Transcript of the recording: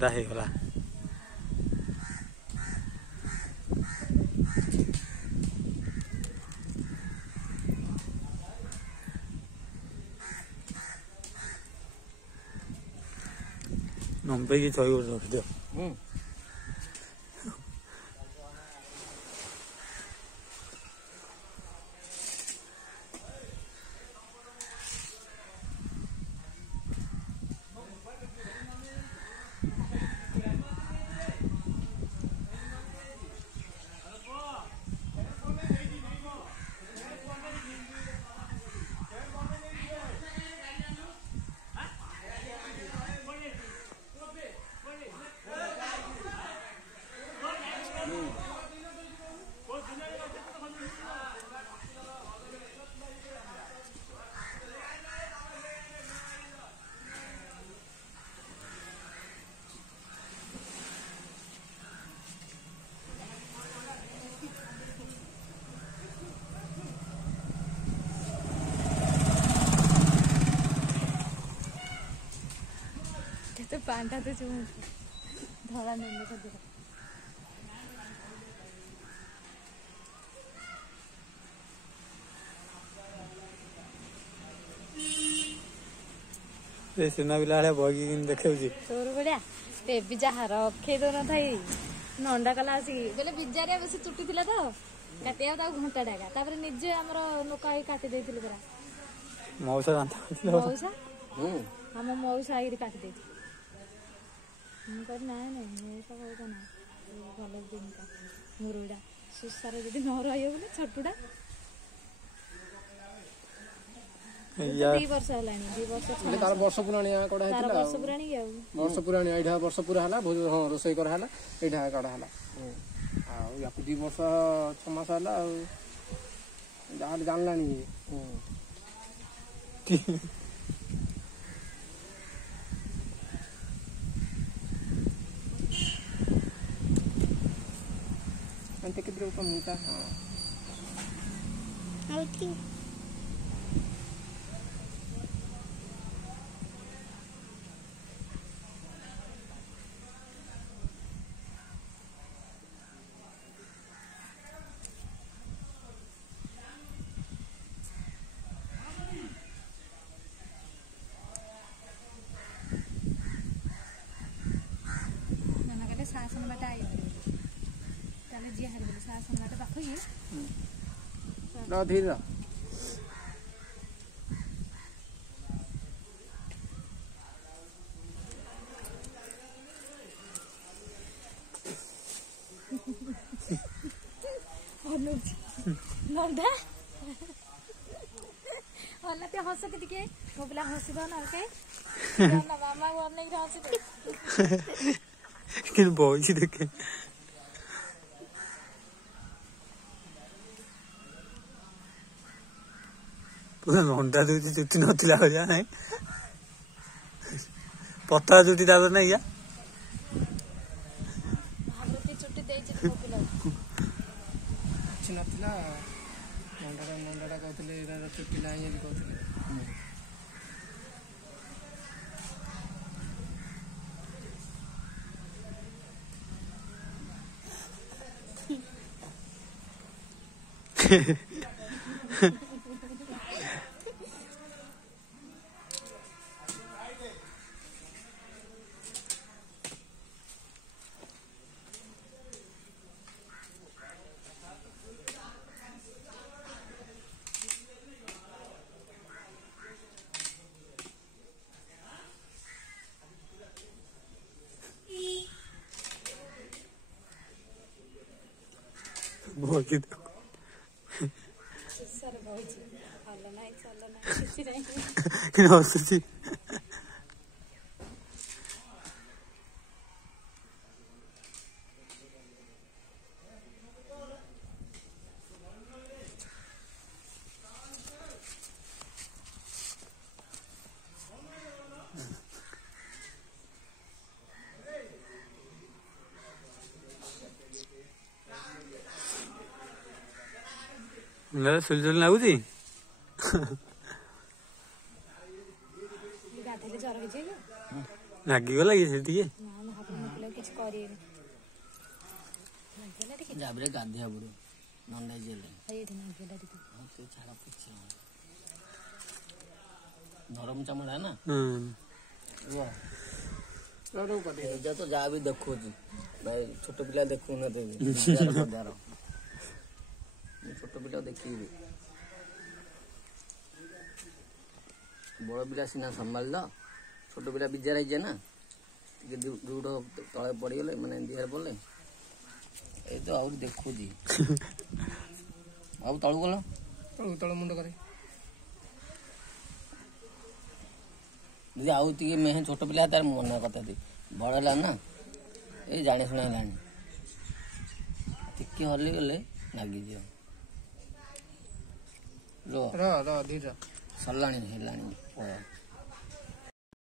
अंडा हो गला नंबे की 6 रख दियो तो पांडा तो चुम धड़ा नंद कर दे सिना पिला बगी देखे तोर बढ़िया बेबी जहाँ रखे दो न थाई नंडा कला आसिक बोले बिजारिया बेस चुटी थिला तो काटिया घंटा डागा तापर निजे हमर नोका काटी देथिले परा मौसा मौसा हम मौसा आइरी काटी देथि हम कर ना मौसा कहता ना भल दिन का मुरुडा सुसार जदि न रहियो बोले छोटुडा 2 वर्ष हलानी 2 वर्ष तार वर्ष पुराणी कड़ा है तार वर्ष पुराणी आ वर्ष पुराणी एठा वर्ष पूरा हला हां रोसई कर हला एठा कड़ा हला आ या 2 वर्ष 6 मास हला जान जानलानी अंते के द्रव मुंटा हां आउटी शासन बाटा आई ताले जी हर बोले शासन बाटा पाखो ये ना धीर अनुज नंदा होला ते हंस के दिके वो बोला हंसबो ना के ना मामा वो नहीं हंस कि बोई देखे पूरा नंदा दूची चुट्टी नथिला हो जा नहीं पतला चुट्टी दादा नहीं क्या भागवती चुट्टी दे जे मोबिला अच्छी नथिला नंदा कहतले एरा चुट्टी नाही ये कहतले बोगी सर बहुजी हल्ला नहीं किसी नहीं कि हंसुची ना सुलझुल लाଗୁଛି गाधेले जर हो जे ଲାଗିଗଲା କି ସେଠି ଟିକେ ना କରିବେନି ନାଗିଲା ଟିକେ ଯାବରେ ଗାଧେଇବା ବୁଡୁ ନଣ୍ଡା ଜେଲେ ଏଇଠି ନାଗିଲା ଟିକେ ତୁ ଛାଡ଼ କିଛି ନରମ ଚମଡ଼ା ନା ଏଇଟା ତ ଯାହା ବି ଦେଖୁଛି ଭାଇ ଛୋଟ ପିଲା ଦେଖୁନଥିବି ଛୋଟ ପିଲା ଦେଖିବି ବଡ଼ ପିଲା ସିନା ସମ୍ଭାଳିଲ ଛୋଟ ପିଲା ବିଜାର ହେଇଯାଏ ନା ଟିକେ ଦୃଢ଼ ତଳେ ପଡ଼ିଗଲେ ମାନେ ଦିହରେ ପଡ଼ିଲେ ଏଇ ତ ଆହୁରି ଦେଖୁଛି ଆଉ ତଳୁ ଗଲ ତଳ ମୁଣ୍ଡ କରେ ଯଦି ଆଉ ଟିକେ ମେହେଁ ଛୋଟ ପିଲା ତାର ମନା କଥା ଦି ବଡ଼ ହେଲା ନା ଏଇ ଜାଣି ଶୁଣା ହେଲାଣି ଟିକେ ହଲିଗଲେ ଲାଗିଯିବ ସରିଲାଣି ହେଲାଣି